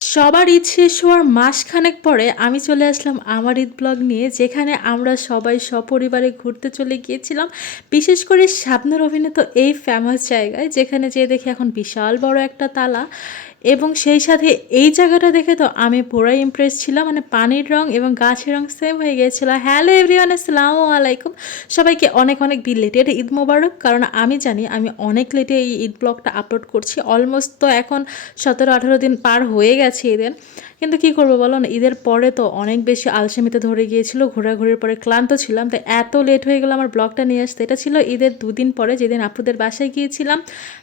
সবার ঈদ শেষ হওয়ার মাসখানেক পরে আমি চলে আসলাম আমার ঈদ ব্লগ নিয়ে, যেখানে আমরা সবাই সপরিবারে ঘুরতে চলে গিয়েছিলাম। বিশেষ করে শাবনূর অভিনীত এই ফেমাস জায়গায়, যেখানে যেয়ে দেখি এখন বিশাল বড় একটা তালা, এবং সেই সাথে এই জায়গাটা দেখে তো আমি পুরাই ইমপ্রেস ছিলাম। মানে পানির রং এবং গাছের রং সেম হয়ে গিয়েছিল। হ্যালো এভরিওয়ান, আসসালামু আলাইকুম। সবাইকে অনেক অনেক বিলেটেড ঈদ মোবারক। কারণ আমি জানি আমি অনেক লেটে এই ঈদ ব্লগটা আপলোড করছি। অলমোস্ট তো এখন 17-18 দিন পার হয়ে গেছে ঈদের। কিন্তু কি করবো বলো না, ঈদের পরে তো অনেক বেশি আলসেমিতে ধরে গিয়েছিল, ঘোরাঘুরির পরে ক্লান্ত ছিলাম, তাই এত লেট হয়ে গেলো আমার ব্লগটা নিয়ে আসতে। এটা ছিল ঈদের দুদিন পরে, যেদিন আপুদের বাসায় গিয়েছিলাম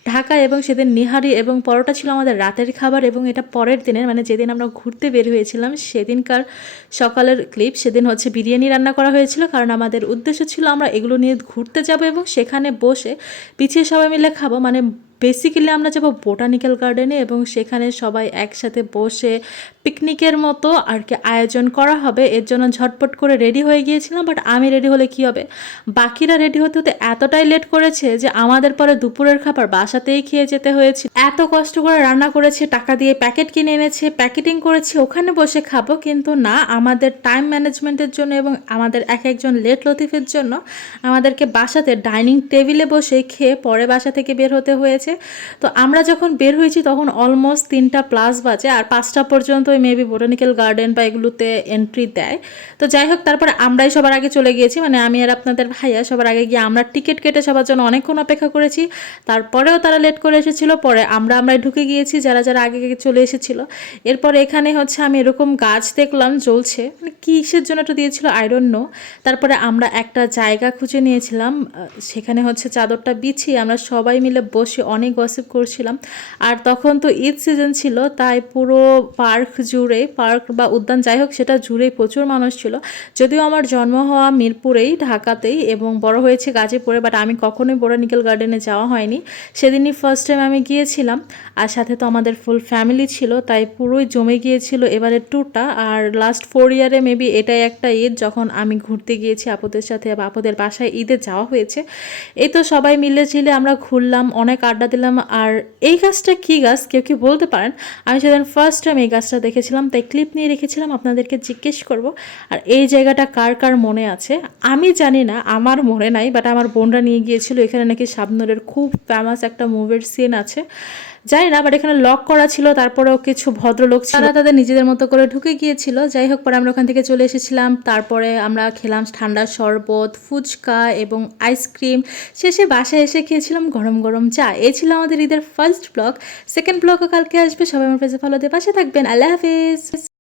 ঢাকা, এবং সেদিন নিহারি এবং পরোটা ছিল আমাদের রাতের খাবার। এবং এটা পরের দিনের, মানে যেদিন আমরা ঘুরতে বের হয়েছিলাম সেদিনকার সকালের ক্লিপ। সেদিন হচ্ছে বিরিয়ানি রান্না করা হয়েছিল, কারণ আমাদের উদ্দেশ্য ছিল আমরা এগুলো নিয়ে ঘুরতে যাব এবং সেখানে বসে পিছিয়ে সবাই মিলে খাবো। মানে বেসিক্যালি আমরা যাব বোটানিক্যাল গার্ডেনে, এবং সেখানে সবাই একসাথে বসে পিকনিকের মতো আর কি আয়োজন করা হবে। এর জন্য ঝটপট করে রেডি হয়ে গিয়েছিলাম। বাট আমি রেডি হলে কি হবে, বাকিরা রেডি হতে হতে এতটাই লেট করেছে যে আমাদের পরে দুপুরের খাবার বাসাতেই খেয়ে যেতে হয়েছে। এত কষ্ট করে রান্না করেছে, টাকা দিয়ে প্যাকেট কিনে এনেছে, প্যাকেটিং করেছে, ওখানে বসে খাবো, কিন্তু না, আমাদের টাইম ম্যানেজমেন্টের জন্য এবং আমাদের এক একজন লেট লতিফের জন্য আমাদেরকে বাসাতে ডাইনিং টেবিলে বসে খেয়ে পরে বাসা থেকে বের হতে হয়েছে। তো আমরা যখন বের হয়েছি তখন অলমোস্ট 3টা প্লাস বাজে, আর 5টা পর্যন্ত মেবি বোটানিক্যাল গার্ডেন বা এগুলোতে এন্ট্রি দেয়। তো যাই হোক, তারপরে আমরাই সবার আগে চলে গিয়েছি, মানে আমি আর আপনাদের ভাইয়া সবার আগে গিয়ে আমরা টিকিট কেটে সবার জন্য অনেকক্ষণ অপেক্ষা করেছি। তারপরেও তারা লেট করে এসেছিল, পরে আমরাই ঢুকে গিয়েছি যারা যারা আগে আগে চলে এসেছিল। এরপর এখানে হচ্ছে আমি এরকম গাছ দেখলাম জ্বলছে, মানে কিসের জন্য এটা দিয়েছিল আই ডোন্ট নো। তারপরে আমরা একটা জায়গা খুঁজে নিয়েছিলাম, সেখানে হচ্ছে চাদরটা বিছিয়ে আমরা সবাই মিলে বসে অনেক গসিপ করছিলাম। আর তখন তো ঈদ সিজন ছিল, তাই পুরো পার্ক জুড়ে, পার্ক বা উদ্যান যাই হোক সেটা জুড়েই প্রচুর মানুষ ছিল। যদিও আমার জন্ম হওয়া মিরপুরেই, ঢাকাতেই, এবং বড় হয়েছে গাজীপুরে, বাট আমি কখনোই বোটানিক্যাল গার্ডেনে যাওয়া হয়নি। সেদিনই ফার্স্ট টাইম আমি গিয়েছিলাম। আর সাথে তো আমাদের ফুল ফ্যামিলি ছিল, তাই পুরোই জমে গিয়েছিল এবারের ট্যুরটা। আর লাস্ট 4 ইয়ারে মেবি এটাই একটা ঈদ যখন আমি ঘুরতে গিয়েছি আপুদের সাথে বা আপুদের বাসায় ঈদে যাওয়া হয়েছে। এই তো সবাই মিলে ঝিলে আমরা ঘুরলাম, অনেক আড্ডা দিলাম। আর এই গাছটা কী গাছ কেউ কি বলতে পারেন? আমি সেদিন ফার্স্ট টাইম এই গাছটা দেখেছিলাম, তাই ক্লিপ নিয়ে রেখেছিলাম, আপনাদেরকে জিজ্ঞেস করব। আর এই জায়গাটা কার কার মনে আছে আমি জানি না, আমার মনে নাই, বাট আমার বোনরা নিয়ে গিয়েছিল। এখানে নাকি শাবনূরের খুব ফেমাস একটা মুভির সিন আছে, জানি না, বাট এখানে লক করা ছিল। তারপরেও কিছু ভদ্রলোক ছিল, তারা তাদের নিজেদের মতো করে ঢুকে গিয়েছিল। যাই হোক, পরে আমরা ওখান থেকে চলে এসেছিলাম। তারপরে আমরা খেলাম ঠান্ডা শরবত, ফুচকা এবং আইসক্রিম। শেষে বাসায় এসে খেয়েছিলাম গরম গরম চা। এই ছিল আমাদের ঈদের ফার্স্ট ব্লগ। সেকেন্ড ব্লগও কালকে আসবে। সবাই আমার পেজে ফলো দিয়ে পাশে থাকবেন। আল্লাহ হাফিজ।